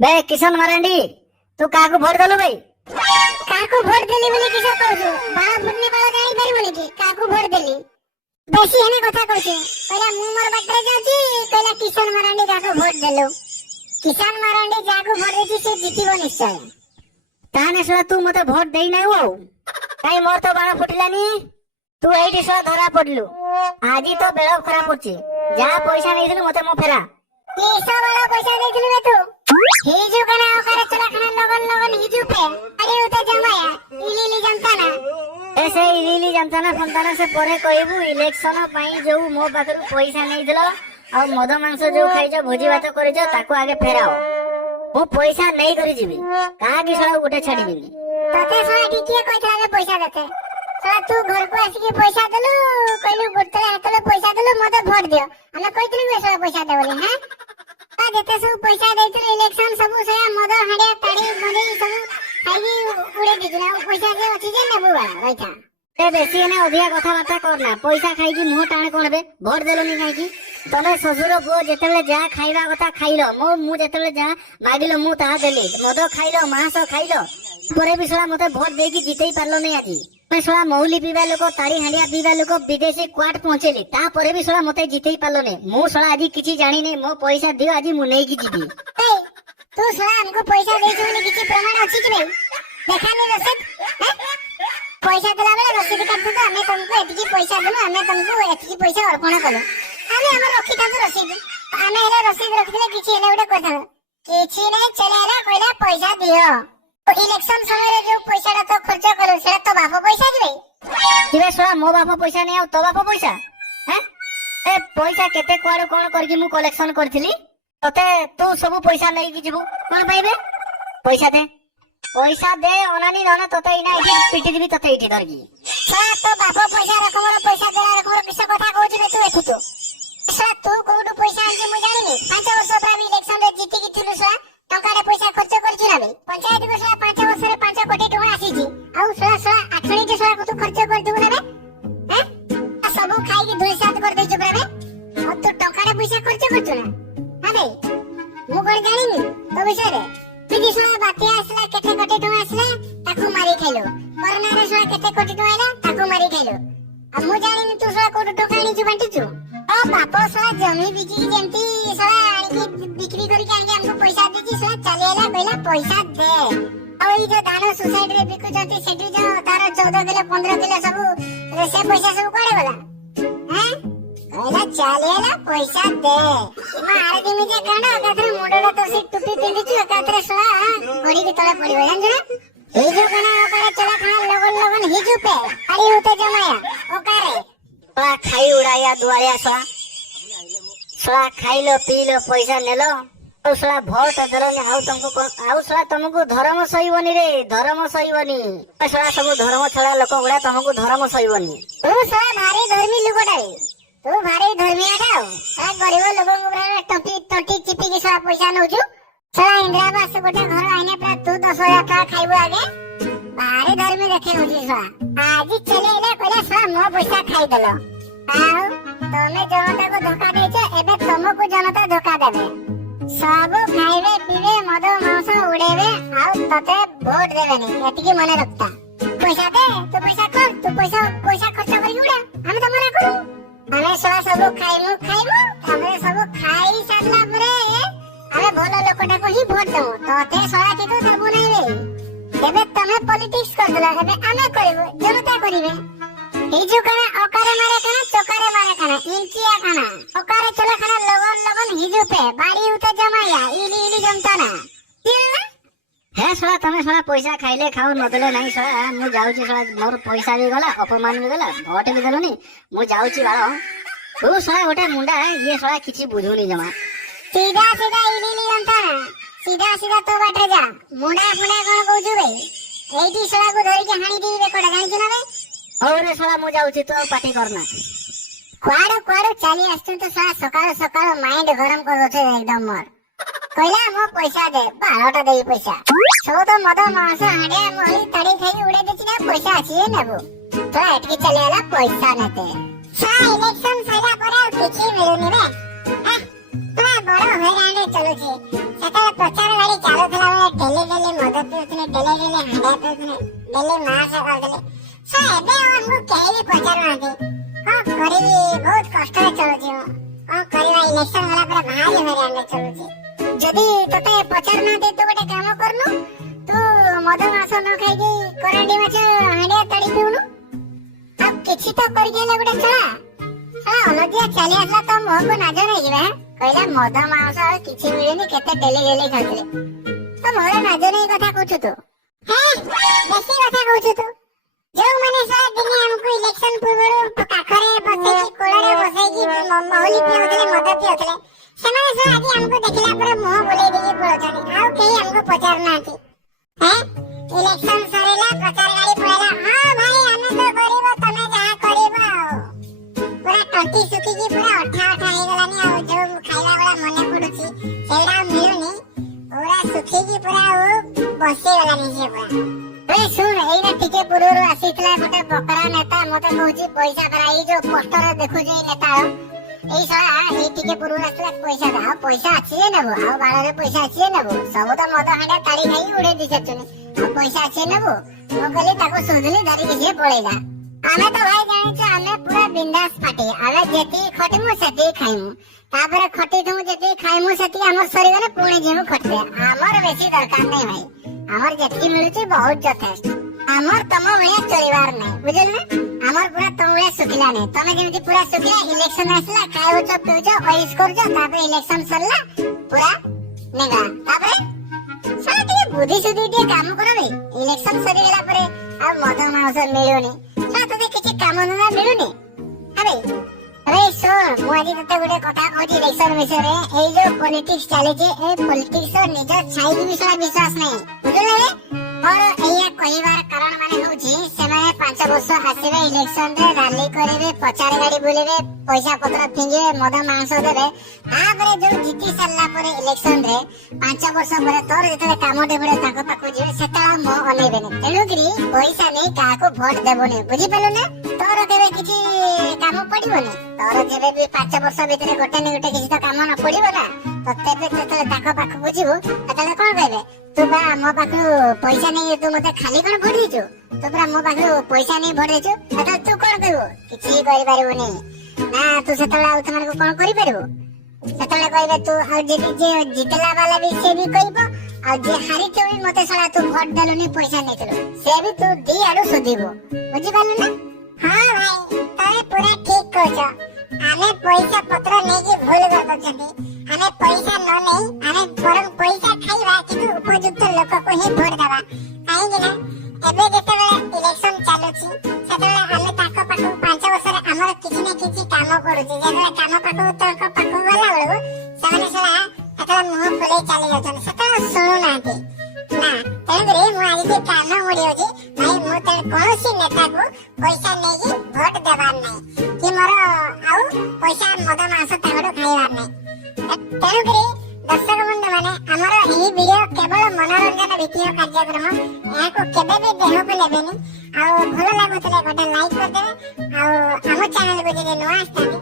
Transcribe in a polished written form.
बे किशन मारांडी तू काकू भोट देलु भाई काकू भोट देली बोली किस कहू बाळा फुटने बाळा जाई परिबोनी कि काकू भोट देली बेसी हेने कथा कहू पहिला मु मोर बाटरे जाउची कहला किशन मारांडी काकू भोट देलो किशन मारांडी जाकू भोट देची से जीतिबो निश्चय ताने सला तू मते भोट देई नै हो काई मोर तो बाणा फुटिलानी तू एठी सला धरा पडलु आजी तो बेळ खराब होची जा पैसा नै दिलु मते मो फेरा किसा वाला पैसा देथिलु बे तू हिजु कना ओकरे चला खाना लगन लगन हिजु पे अरे उते जमाया इलीली जनता ना ऐसे इलीली जनता ना फंताना से परे कहबू इलेक्शन पई जो मो पाखरु पैसा नै दिलो आ मद मांस जो खाइजो भोजी भात करिजो ताको आगे फेराओ मो पैसा नै करि जिबी का कि सला उठे छाडीबिनी तते सला किए कहथला जे पैसा देते सला तू घर को आसी के पैसा देलु कहलु गुटले हातले पैसा देलु मते वोट दियो हम कहथिलु बे सला पैसा दे बोली हैं आ जेते सब पैसा देथिलु इलेक्शन सब से मद हाडिया ताड़ी बने सब खाई उड़े दिजना पैसा जे अछि जे नेबु वाला रहिथा ते बेसी ने अधिया कथा बार्ता करना पैसा खाई की मुंह टाणे कोन बे वोट देलोनी काई की तमे ससुर गो जेतेले जा खाइबा कथा खाइलो मु जेतेले जा मागिलो मु ता देली मद खाइलो मांस खाइलो परे भी सला मते वोट देकी जितेई पारलो नै आजी मैं सला मौली पीबा लोक ताड़ी हांडिया पीबा लोक विदेशी क्वाट पहुंचेली ता परे भी सला मते जितेई पारलो नै मु सला आजी किछि जानि नै मो पैसा दियो आजी मु नै की जीबी ए तू सला हमको पैसा देछु बोली किछि प्रमाण अछि कि नहीं देखानी रसीद पैसा देला बेले रसीद काटू तो हमें तुमको एतिकी पैसा देनु हमें तुमको एतिकी पैसा अर्पण करू हमें हमर रखी तांतु रसीद हमें हेले रसीद रखले किछि हेले उडे कहता किछि नै चलेला कहला पैसा दियो इलेक्शन समय रे जो पैसा तो खर्च करू से तो बाप पैसा दिबे किबे सला मो बाप पैसा नै आ तो बाप पैसा हैं ए पैसा केते कोड कोन करकी मु कलेक्शन करथिली तते तू सब पैसा नै की जीबू कोन पाइबे पैसा दे ओनानी नना तते इना इठी पिटी दिबी तते इठी धरकी सा तो बाप पैसा रकमर पैसा देला रकमर किस कथा कहू बे तू एठी तो सा तू कोडू पैसा आंजी मु जानिनी 5 वर्ष प्रामी इलेक्शन रे जीती की थिलु सा टंकारे पैसा खर्च करछि ना बे पंचायत को सा 5 वर्ष रे 5 कोटी टका आसीछि आउ सा आठणी के सा को तू खर्च कर देबु ना बे हैं सब खाई के धुई साथ कर देछु बे और तू टंकारे पैसा खर्च करछु ना हां बे मु कोन जानिनी तो विषय रे बिदी सा बाते आसला केते कोटी टका आसला ताको मारी खेलो कोरोना रे सा केते कोटी टका आइला ताको मारी खेलो अब मु जानिनी तू सा कोटी टका आनी छु बांटी छु आ बाप सा जमी बिकी जेंती सा आनी बिक्री करी के हमको पैसा देची सा चलेला पहिला पैसा दे और ई जो दानो सोसाइटी रे बिकु जति सेठी जो तार 14 किलो 15 किलो सब से पैसा सब कोड़े वाला हैं कहला चलेला पैसा दे इमा आरती में जे काना काथरे मुंडडा तो से टुपी पिंदी छु काथरे सा बड़ी के तळे पड़ी जान जरा ए जो काना ओकरे चला खाना लगन लगन हिजु पे अरे होते जमाया ओकारे सला खाई उड़ाया दुआरिया सला खाइलो पीलो पैसा नेलो और सला भोट देलो ने आउ तुमको धर्म सहीबनी रे धर्म सहीबनी सला सब धर्म छड़ा लोक गुडा तुमको धर्म सहीबनी तू सला भारी धर्मी लोकटा रे तू भारी धर्मी आटा आ गरीब लोगन को पूरा टपी टटी चिपी के सला पैसा नउछु सला इंदिरा आवास गोटे घर आइने पूरा तू 10,000 टका खाइबो आगे भारी धर्मी देखे होजी सला आज चलेला कहला सला मो पैसा खाइ देलो आउ तमे जनता को धोखा देछे एबे तुमको जनता धोखा देबे सब खाइबे पीबे मद मांस उड़ेबे आउ तते वोट देबेनी एतिकी मने रखता पैसा दे तू पैसा कर तू पैसा खर्च करी उड़ा हम त मना करू हमें सब खाइमु हमें सब खाई सारला परे हमें भलो लोकटा को ही वोट दमु तते सला के तो देबु नै बे एबे तमे पॉलिटिक्स कर देला एबे आमे करबो जनता करिवे हिजु कना ओकारे मारे कना चोकारे मारे कना इंचिया कना ओकारे चला कना लगन लगन हिजु पे बाड़ी उते जमाया इली जनता ना हे सला तमे सला पैसा खाइले खाओ नदेले नाही सला मु जाउची सला मोर पैसा भी गला अपमान भी गला भोट भी देलोनी मु जाउची बाळो तू सला गोटे मुंडा ये सला किछि बुझुनी जमा सीधा इली जनता ना सीधा तो बाटे जा मुंडा कोन कहू बे एठी सला को धरि के हाणी दी बेकोडा जानि ना बे और सला मु जाउची तो पार्टी करना क्वाडो चली आस्तु तो सला सकाळ माइंड गरम कर दोथे एकदम मोर कहला मो पैसा दे 12टा दे पैसा सब तो मद मांस हाडे मोली तड़ी खाई उड़े देछि ना पैसा अछि नेबो तो एटकी चलेला पैसा नते सा इलेक्शन सला पर किछि मिलुनी बे तो बड़ हैरान चलो छी सकाळ प्रचार गाड़ी ଡେଲି ମଦ ପିଉଥିଲେ, ଡେଲି ହାଣ୍ଡିଆ ପିଉଥିଲେ, ଡେଲି ମାସ କରିଦେଲେ। ଏବେ ଆଉ ଆମକୁ କେହି ବି ପଚାରୁନାହାନ୍ତି। କଣ କରିବି, ବହୁତ କଷ୍ଟରେ ଚଳୁଛି ମୁଁ। କଣ କରିବା, ଇଲେକ୍ସନ ଗଲା ପରେ ଭାରି ହଇରାଣରେ ଚଳୁଛି। ଯଦି ତତେ ପଚାରୁନାହାନ୍ତି ତୁ ଗୋଟେ କାମ କରୁନୁ, ତୁ ମଦ ମାଂସ ନ ଖାଇକି କରାଣ୍ଡି ମାଛ ହାଣ୍ଡିଆ ତଳି ପିଉନୁ। ଆଉ କିଛି ତ କରିକି ହେଲେ ଗୋଟେ ଛଡ଼ା ଅଲଜିଆ ଚାଲି ଆସିଲା ତ ମୁହଁକୁ ନାଜ ନେଇଯିବା। କହିଲା ମଦ ମାଂସ ଆଉ କିଛି ମିଳୁନି, କେତେ ଡେଲି ଖାଉଥିଲେ। ତ ମୋର ନାଜ ନେଇ କଥା କହୁଛୁ ତୁ? ବେଶୀ କଥା କହୁଛୁ ତୁ। ଯୋଉମାନେ ସାରା ଦିନେ ଆମକୁ ଇଲେକ୍ସନ ପୂର୍ବରୁ ପାଖରେ ବସେଇକି କୋଳରେ ବସେଇକି ମହୁଲି ପିଉଥିଲେ, ମଦ ପିଉଥିଲେ, ସେମାନେ ସବୁ ଆଜି ଆମକୁ ଦେଖିଲା ପରେ ମୁହଁ ବୁଲେଇ ଦେଇକି ପଳଉଛନ୍ତି। ଆଉ କେହି ଆମକୁ ପଚାରୁନାହାନ୍ତି। ଇଲେକ୍ସନ ସରିଲା, ପ୍ରଚାର ଗାଡି ପଳେଇଲା। ହଁ ଭାଇ, ଆମେ ତ କରିବ, ତମେ ଯାହା କରିବ। ଆଉ ପୁରା ତଣ୍ଟି ଶୁଖିକି ପୁରା ଅଠା ହେଇଗଲାନି। ଆଉ ଯୋଉ ଖାଇବା ଗୁଡା ମନେ ପଡୁଛି ସେଗୁଡା ମିଳୁନି। ପୁରା ଶୁଖିକି ପୁରା ବସିଗଲାନି ସେ ପୁରା। ଶୁଣ, ଏଇନା ଟିକେ ପୂର୍ବରୁ ଆସିଥିଲା ଗୋଟେ ବକରା ନେତା, ମତେ କହୁଛି ପଇସା ଧରା। ଏଇ ଯୋଉ ପୋଷ୍ଟର ଦେଖୁଛି ଏଇ ନେତା, ଏଇ ଶଳା ଏଇ ଟିକେ ପୂର୍ବରୁ ଆସିଥିଲା ପଇସା ଦା। ଆଉ ପଇସା ଅଛି ଯେ ନେବୁ, ଆଉ ବାଳରେ ପଇସା ଅଛି ଯେ ନେବୁ। ସବୁ ତ ମଦ ହାଣ୍ଡିଆ ତାଳି ଖାଇକି ଉଡେଇ ଦେଇଛନ୍ତି। ଆଉ ପଇସା ଅଛି ନେବୁ। ମୁଁ କହିଲି ତାକୁ ଶୋଧିଲି, ଧରିକି ସିଏ ପଳେଇଲା। ଆମେ ତ ଭାଇ ଜାଣିଛୁ, ଆମେ ପୁରା ବିନ୍ଦାସ ପାଟି। ଆମେ ଯେତିକି ଖଟିମୁ ସେତିକି ଖାଇମୁ, ତାପରେ ଖଟିଥିମୁ ଯେତିକି ଖାଇମୁ ସେତିକି ଆମର ସରିଗଲେ ପୁଣି ଯିମୁ ଖଟିତେ। ଆମର ବେଶୀ ଦରକାର ନାହିଁ ଭାଇ, ଆମର ଯେତିକି ମିଳୁଛି ବହୁତ ଯଥେଷ୍ଟ। ଆମର ତମ ଭଳିଆ ଚଳିବାର ନାହିଁ, ବୁଝିଲ ନା? ଆମର ପୁରା ତମ ଭଳିଆ ଶୁଖିଲା ନାହିଁ। ତମେ ଯେମିତି ପୁରା ଶୁଖିଲା, ଇଲେକ୍ସନ ଆସିଲା ଖାଉଛ ପିଉଛ ଅଇସ କରୁଛ, ତାପରେ ଇଲେକ୍ସନ ସରିଲା ପୁରା ନେଗା। ତାପରେ ଟିକେ ବୁଦ୍ଧି ସୁଦ୍ଧି ଟିକେ କାମ କର ଭାଇ। ଇଲେକ୍ସନ ସରିଗଲା ପରେ ଆଉ ମଦ ମାଂସ ମିଳୁନି, ତତେ କିଛି କାମ ଧନ୍ଦା ମିଳୁନି। ଆରେ ଶୁଣ, ମୁଁ ଆଜି ତତେ ଗୋଟେ କଥା କହୁଛି ଇଲେକ୍ସନ ବିଷୟରେ। ଏଇ ଯୋଉ ପଲିଟିକ୍ସ ଚାଲିଛି, ଏଇ ପଲିଟିକ୍ସ ନିଜ ଛାଇକି ବି ବିଶ୍ୱାସ ନାହିଁ, ବୁଝିଲେ? ମୋର ଏଇଆ କହିବାର କାରଣ ମାନେ ହଉଛି, ସେମାନେ 5 ବର୍ଷ ଆସିବେ, ଇଲେକ୍ସନ ରେ ରାଲି କରିବେ, ପ୍ରଚାର ଗାଡି ବୁଲିବେ, ପଇସା ପତ୍ର ଫିଙ୍ଗିବେ, ମଦ ମାଂସ ଦେବେ। ତାପରେ ଯୋଉ ଜିତି ସାରିଲା ପରେ ଇଲେକ୍ସନ ରେ 5 ବର୍ଷ ପରେ ତୋର ଯେତେବେଳେ କାମଟେ ପଡେ ତାଙ୍କ ପାଖକୁ ଯିବେ, ସେତେବେଳେ ମୁଁ ଅନେଇବେନି। ତେଣୁକରି ପଇସା ନେଇ କାହାକୁ ଭୋଟ ଦେବୁନି, ବୁଝିପାରିଲୁ ନା? ତୋର କେବେ କିଛି କାମ ପଡିବନି। ତୋର ଯେବେ ବି 5 ବର୍ଷ ଭିତରେ ଗୋଟେ କିଛି ତ କାମ ନ ପଡିବ ନା, ତ ତେବେ ଯେତେବେଳେ ତାଙ୍କ ପାଖକୁ ଯିବୁ, ସେତେବେଳେ କଣ କହିବେ? ତୁ ବା ମୋ ପାଖରୁ ପଇସା ନେଇ ତୁ ମତେ ଖାଲି କଣ ଭୋଟ ଦେଇଛୁ? ତୁ ପୁରା ମୋ ପାଖରୁ ପଇସା ନେଇ ଭୋଟ ଦେଇଛୁ। ସେତେବେଳେ ତୁ କଣ କହିବୁ? କିଛି କରିପାରିବୁନି ନା। ତୁ ସେତେବେଳେ ଆଉ ସେମାନଙ୍କୁ କଣ କରିପାରିବୁ? ସେତେବେଳେ କହିବେ ତୁ, ଆଉ ଯିଏ ଜିତିଲା ବାଲା ବି ସେ ବି କହିବ, ଆଉ ଯିଏ ହାରିଥିବ ବି ମତେ ଶଳା ତୁ ଭୋଟ ଦେଲୁନି, ପଇସା ନେଇଥିଲୁ, ସେ ବି ତୁ ଦି ଆଡୁ ଶୋଧିବୁ, ବୁଝିପାରିଲୁ ନା? ହଁ ଭାଇ, ତମେ ପୁରା ଠିକ କହୁଛ। ଆମେ ପଇସା ପତ୍ର ନେଇକି ଭୁଲ କରିଦଉଛନ୍ତି। ଆମେ ପଇସା ନ ନେଇ ଆମେ ବରଂ ପଇସା ଖାଇବା, କିନ୍ତୁ ଉପଯୁକ୍ତ ଲୋକକୁ ହିଁ ଭୋଟ ଦେବା। କାହିଁକି ନା ଏବେ ଯେତେବେଳେ ଇଲେକ୍ସନ ଚାଲୁଛି, ସେତେବେଳେ ଆମେ ତାଙ୍କ ପାଖକୁ 5 ବର୍ଷରେ ଆମର କିଛି ନା କିଛି କାମ କରୁଛି। ଯେତେବେଳେ କାମ ପାଖକୁ ତାଙ୍କ ପାଖକୁ ଗଲା ବେଳକୁ ସେମାନେ ସେତେବେଳେ ମୁହଁ ଫୁଲେଇ ଚାଲି ଯାଉଛନ୍ତି, ସେତେବେଳେ ଶୁଣୁନାହାନ୍ତି ନା। ତେଣୁକରି ମୁଁ ଆଜି ଟିକେ କାନ ମୋଡିଉଛି ଭାଇ, ମୁଁ କୌଣସି ନେତାକୁ ପଇସା ନେଇକି ଭୋଟ ଦେବାର ନାହିଁ, କି ମୋର ଆଉ ପଇସା ମଦ ମାଂସ ତାଙ୍କଠୁ ଖାଇବାର ନାହିଁ। ତେଣୁକରି ଦର୍ଶକ ବନ୍ଧୁ ମାନେ, ଆମର ଏହି ଭିଡିଓ କେବଳ ମନୋରଞ୍ଜନ ଭିତ୍ତିକ କାର୍ଯ୍ୟକ୍ରମ, ଏହାକୁ କେବେ ବି ଦେହକୁ ନେବେନି। ଆଉ ଭଲ ଲାଗୁଥିଲେ ଗୋଟେ ଲାଇକ୍ କରିଦେବେ। ଆଉ ଆମ ଚ୍ୟାନେଲକୁ ଯଦି ନୂଆ ଆସିଥାନ୍ତି